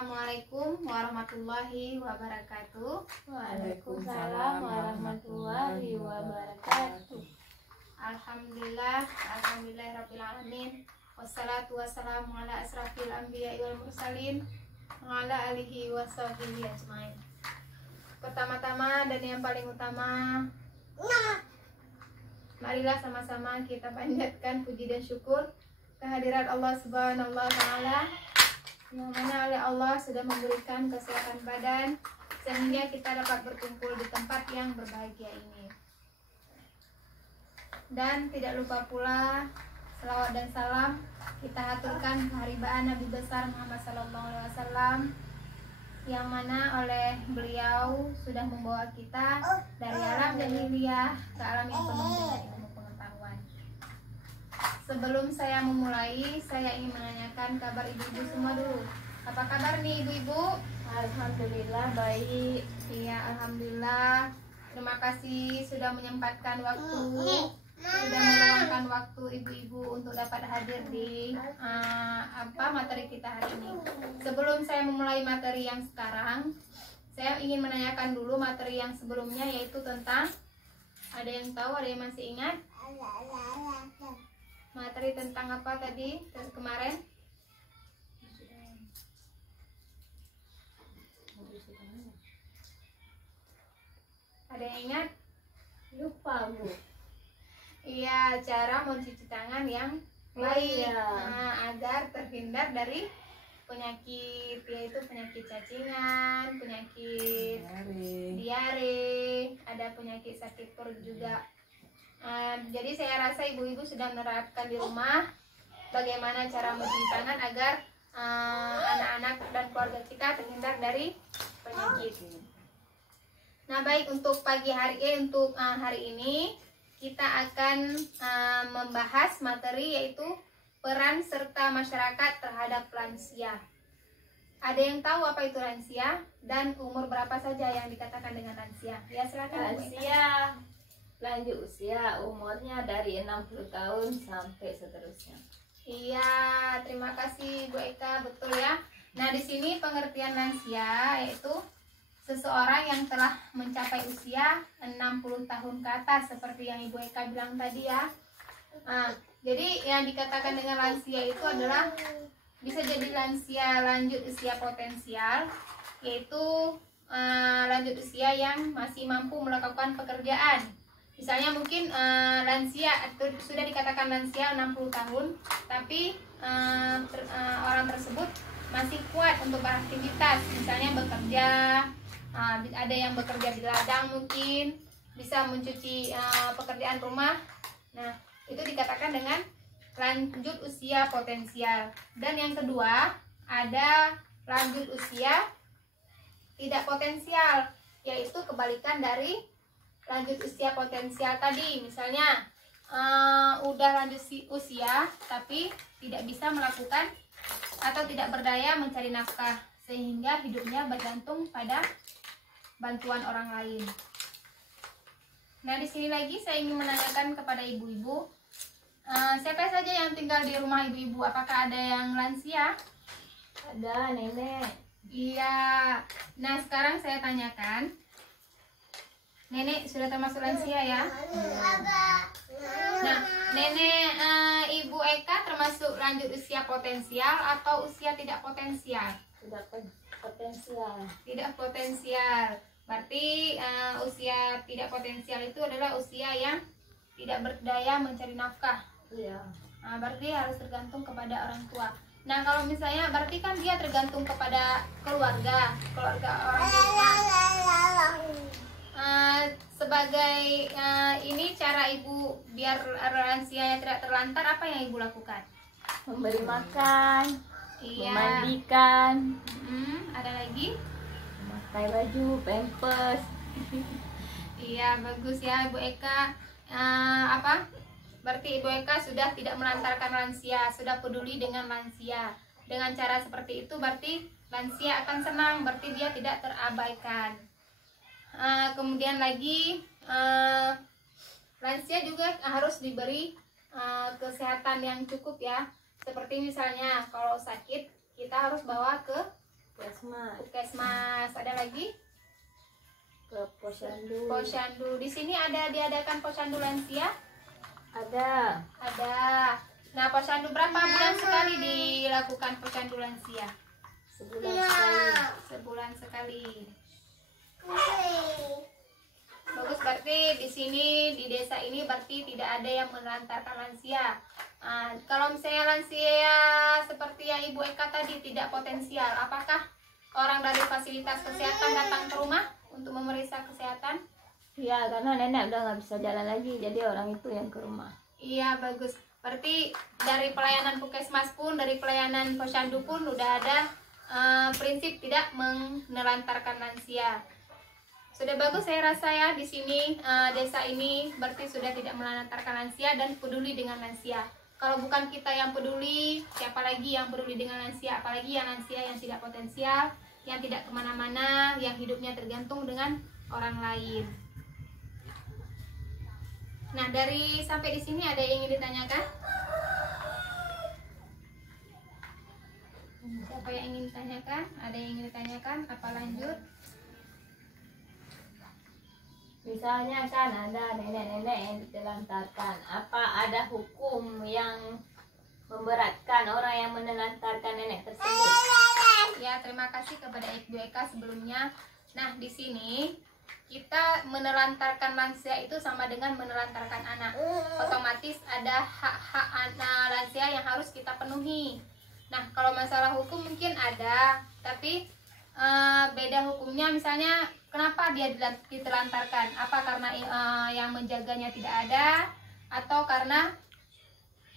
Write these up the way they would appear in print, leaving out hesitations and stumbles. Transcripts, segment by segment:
Assalamualaikum warahmatullahi wabarakatuh. Waalaikumsalam warahmatullahi wabarakatuh. Alhamdulillahirabbil alamin. Wassalatu wassalamu ala asrafil anbiya'i wal mursalin wa ala alihi washabihi ajmain. Pertama-tama dan yang paling utama, marilah sama-sama kita panjatkan puji dan syukur kehadirat Allah Subhanahu wa taala, yang mana oleh Allah sudah memberikan kesehatan badan sehingga kita dapat berkumpul di tempat yang berbahagia ini. Dan tidak lupa pula selawat dan salam kita haturkan keharibaan Nabi besar Muhammad SAW, yang mana oleh beliau sudah membawa kita dari alam jahiliyah ke alam yang penuh dengan ilmu pengetahuan. Sebelum saya memulai, saya ingin menanyakan kabar ibu-ibu semua dulu. Apa kabar nih ibu-ibu? Alhamdulillah baik. Iya, alhamdulillah. Terima kasih sudah menyempatkan waktu, sudah meluangkan waktu ibu-ibu untuk dapat hadir di materi kita hari ini. Sebelum saya memulai materi yang sekarang, saya ingin menanyakan dulu materi yang sebelumnya, yaitu tentang, ada yang tahu, ada yang masih ingat? Materi tentang apa tadi kemarin? Ada yang ingat? Lupa Bu. Iya, cara mencuci tangan yang baik, agar terhindar dari penyakit, yaitu penyakit cacingan, penyakit diare, ada penyakit sakit perut juga. Jadi saya rasa ibu-ibu sudah menerapkan di rumah bagaimana cara mencuci tangan agar anak-anak dan keluarga kita terhindar dari penyakit. Nah, baik, untuk pagi hari hari ini kita akan membahas materi yaitu peran serta masyarakat terhadap lansia. Ada yang tahu apa itu lansia dan umur berapa saja yang dikatakan dengan lansia? Ya, silakan. Lansia lanjut usia, umurnya dari 60 tahun sampai seterusnya. Iya, terima kasih Bu Eka, betul ya. Nah, di sini pengertian lansia yaitu seseorang yang telah mencapai usia 60 tahun ke atas, seperti yang Ibu Eka bilang tadi ya. Jadi yang dikatakan dengan lansia itu adalah bisa jadi lansia lanjut usia potensial, yaitu lanjut usia yang masih mampu melakukan pekerjaan. Misalnya mungkin lansia sudah dikatakan lansia 60 tahun, tapi orang tersebut masih kuat untuk beraktivitas, misalnya bekerja, ada yang bekerja di ladang, mungkin bisa mencuci pekerjaan rumah. Nah, itu dikatakan dengan lanjut usia potensial. Dan yang kedua, ada lanjut usia tidak potensial, yaitu kebalikan dari lanjut usia potensial tadi. Misalnya udah lanjut usia tapi tidak bisa melakukan atau tidak berdaya mencari nafkah, sehingga hidupnya bergantung pada bantuan orang lain. Nah, di sini lagi saya ingin menanyakan kepada ibu-ibu, siapa saja yang tinggal di rumah ibu-ibu? Apakah ada yang lansia? Ada nenek. Iya. Nah, sekarang saya tanyakan, nenek sudah termasuk lansia ya? Nah, nenek Ibu Eka termasuk lanjut usia potensial atau usia tidak potensial? Tidak potensial. Tidak potensial. Berarti usia tidak potensial itu adalah usia yang tidak berdaya mencari nafkah. Iya. Berarti harus tergantung kepada orang tua. Nah, kalau misalnya berarti kan dia tergantung kepada keluarga orang tua. Sebagai ini cara ibu biar lansianya tidak terlantar, apa yang ibu lakukan? Memberi makan, Iya. memandikan, Ada lagi? memakai baju, pampers. Iya, bagus ya Ibu Eka. Berarti Ibu Eka sudah tidak melantarkan lansia, sudah peduli dengan lansia. Dengan cara seperti itu berarti lansia akan senang, berarti dia tidak terabaikan. Kemudian lagi lansia juga harus diberi kesehatan yang cukup ya. Seperti misalnya kalau sakit kita harus bawa ke Puskesmas. Ada lagi? Ke posyandu. Posyandu. Di sini ada diadakan posyandu lansia? Ada. Ada. Nah, posyandu berapa bulan sekali dilakukan posyandu lansia? Sebulan sekali. Sebulan sekali. Bagus, berarti di sini di desa ini berarti tidak ada yang menelantarkan lansia. Kalau misalnya lansia seperti yang Ibu Eka tadi tidak potensial, apakah orang dari fasilitas kesehatan datang ke rumah untuk memeriksa kesehatan? Iya, karena nenek udah nggak bisa jalan lagi, jadi orang itu yang ke rumah. Iya, bagus. Berarti dari pelayanan puskesmas pun, dari pelayanan posyandu pun udah ada prinsip tidak menelantarkan lansia. Sudah bagus saya rasa ya di sini desa ini berarti sudah tidak menelantarkan lansia dan peduli dengan lansia. Kalau bukan kita yang peduli, siapa lagi yang peduli dengan lansia? Apalagi yang lansia yang tidak potensial, yang tidak kemana-mana, yang hidupnya tergantung dengan orang lain. Nah, dari sampai di sini ada yang ingin ditanyakan? Siapa yang ingin ditanyakan? Ada yang ingin ditanyakan? Apa lanjut? Misalnya kan ada nenek-nenek yang ditelantarkan, apa ada hukum yang memberatkan orang yang menelantarkan nenek tersebut? Ya, terima kasih kepada Ibu Eka sebelumnya. Nah, di sini kita menelantarkan lansia itu sama dengan menelantarkan anak. Otomatis ada hak-hak anak lansia yang harus kita penuhi. Nah, kalau masalah hukum mungkin ada, tapi beda hukumnya. Misalnya kenapa dia ditelantarkan? Apa karena yang menjaganya tidak ada, atau karena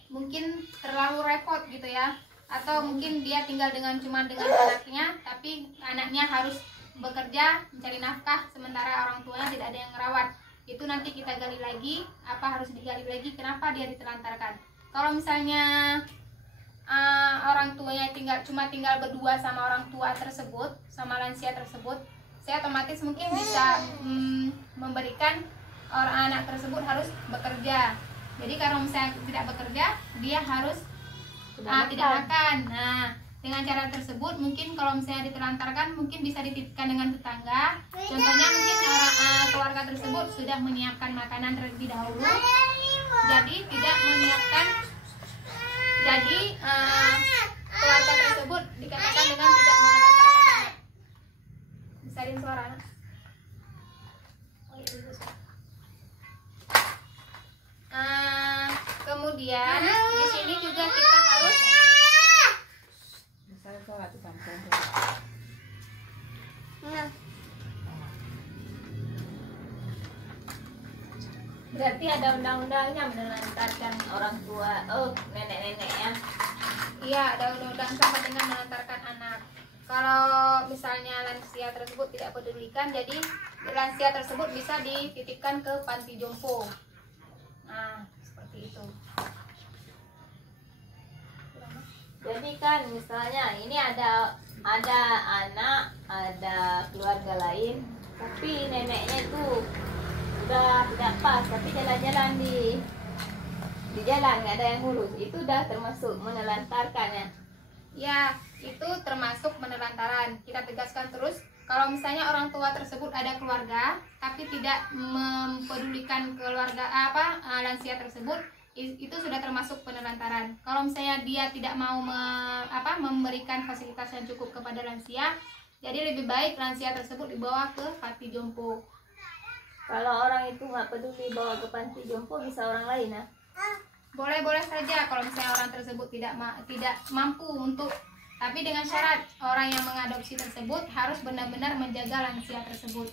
mungkin terlalu repot gitu ya, atau mungkin dia tinggal cuma dengan anaknya, tapi anaknya harus bekerja mencari nafkah sementara orang tuanya tidak ada yang merawat. Itu nanti kita gali lagi, apa harus digali lagi kenapa dia ditelantarkan. Kalau misalnya orang tuanya cuma tinggal berdua sama orang tua tersebut, sama lansia tersebut, saya otomatis mungkin bisa memberikan orang anak tersebut harus bekerja. Jadi kalau misalnya tidak bekerja, dia harus tidak makan. Nah, dengan cara tersebut mungkin kalau misalnya ditelantarkan mungkin bisa dititipkan dengan tetangga. Contohnya mungkin keluarga tersebut sudah menyiapkan makanan terlebih dahulu, jadi tidak menyiapkan. Jadi keluarga tersebut dikatakan dengan tidak menelantarkan anak. Besarin suara anak. Kemudian di sini juga kita harus Berarti ada undang-undangnya menelantarkan orang tua, nenek-nenek ya? Iya, ada undang-undang sama dengan menelantarkan anak. Kalau misalnya lansia tersebut tidak pedulikan, jadi lansia tersebut bisa dititipkan ke panti jompo. Nah, seperti itu. Jadi kan misalnya ini ada anak, ada keluarga lain, tapi neneknya itu udah tidak pas, tapi jalan-jalan di jalan nggak ada yang ngurus, itu udah termasuk menelantarkan ya? Ya, itu termasuk menelantaran. Kita tegaskan terus, kalau misalnya orang tua tersebut ada keluarga tapi tidak mempedulikan keluarga lansia tersebut, itu sudah termasuk penelantaran. Kalau misalnya dia tidak mau memberikan fasilitas yang cukup kepada lansia, jadi lebih baik lansia tersebut dibawa ke panti jompo. Kalau orang itu nggak peduli bawa ke panti jompo, bisa orang lain ya? Boleh saja kalau misalnya orang tersebut tidak mampu untuk, tapi dengan syarat orang yang mengadopsi tersebut harus benar-benar menjaga lansia tersebut.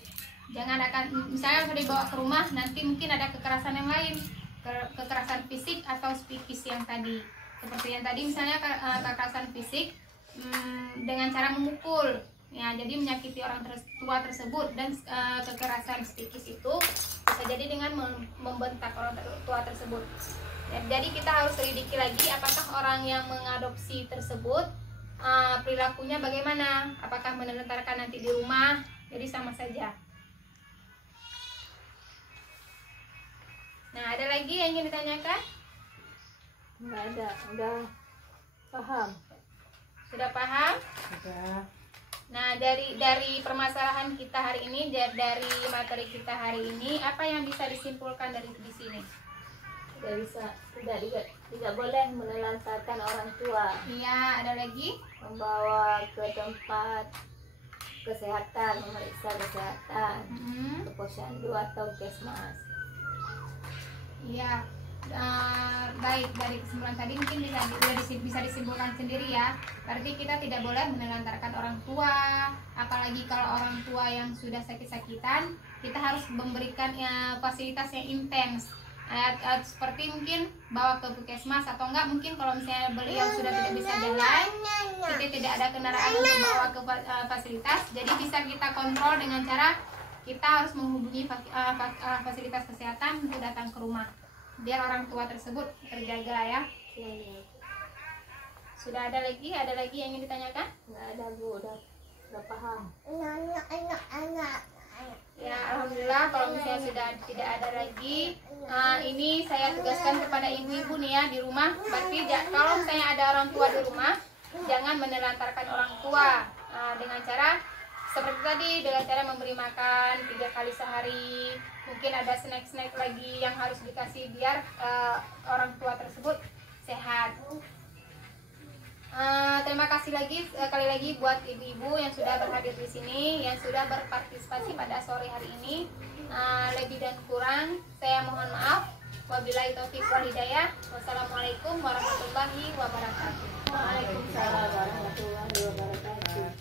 Jangan misalnya sudah dibawa ke rumah, nanti mungkin ada kekerasan yang lain, kekerasan fisik atau psikis yang tadi. Seperti yang tadi misalnya kekerasan fisik dengan cara memukul, ya, jadi menyakiti orang tua tersebut, dan kekerasan psikis itu bisa jadi dengan membentak orang tua tersebut. Ya, jadi kita harus selidiki lagi apakah orang yang mengadopsi tersebut perilakunya bagaimana, apakah menelantarkan nanti di rumah, jadi sama saja. Nah, ada lagi yang ingin ditanyakan? Nggak ada, udah paham. Sudah paham? Sudah. Nah, dari permasalahan kita hari ini, dari materi kita hari ini, apa yang bisa disimpulkan dari di sini? Tidak boleh menelantarkan orang tua. Iya, ada lagi? Membawa ke tempat kesehatan, memeriksa kesehatan, ke posyandu atau puskesmas. Iya. Baik, dari kesimpulan tadi mungkin bisa disimpulkan sendiri ya. Berarti kita tidak boleh menelantarkan orang tua, apalagi kalau orang tua yang sudah sakit-sakitan, kita harus memberikan fasilitas yang intens. Seperti mungkin bawa ke puskesmas, atau enggak mungkin kalau misalnya beliau sudah tidak bisa jalan, kita tidak ada kendaraan untuk bawa ke fasilitas, jadi bisa kita kontrol dengan cara kita harus menghubungi fasilitas kesehatan untuk datang ke rumah, biar orang tua tersebut terjaga ya. Sudah ada lagi yang ingin ditanyakan? Nggak ada Bu, udah paham. Ya, alhamdulillah kalau misalnya sudah tidak ada lagi, ini saya tugaskan kepada ibu-ibu nih ya di rumah. Berarti kalau misalnya ada orang tua di rumah, jangan menelantarkan orang tua dengan cara seperti tadi, dengan cara memberi makan 3 kali sehari. Mungkin ada snack-snack lagi yang harus dikasih biar orang tua tersebut sehat. Terima kasih sekali lagi buat ibu-ibu yang sudah berhadir di sini, yang sudah berpartisipasi pada sore hari ini. Lebih dan kurang saya mohon maaf. Wabillahi taufiq wal hidayah. Wassalamualaikum warahmatullahi wabarakatuh. Waalaikumsalam warahmatullahi wabarakatuh.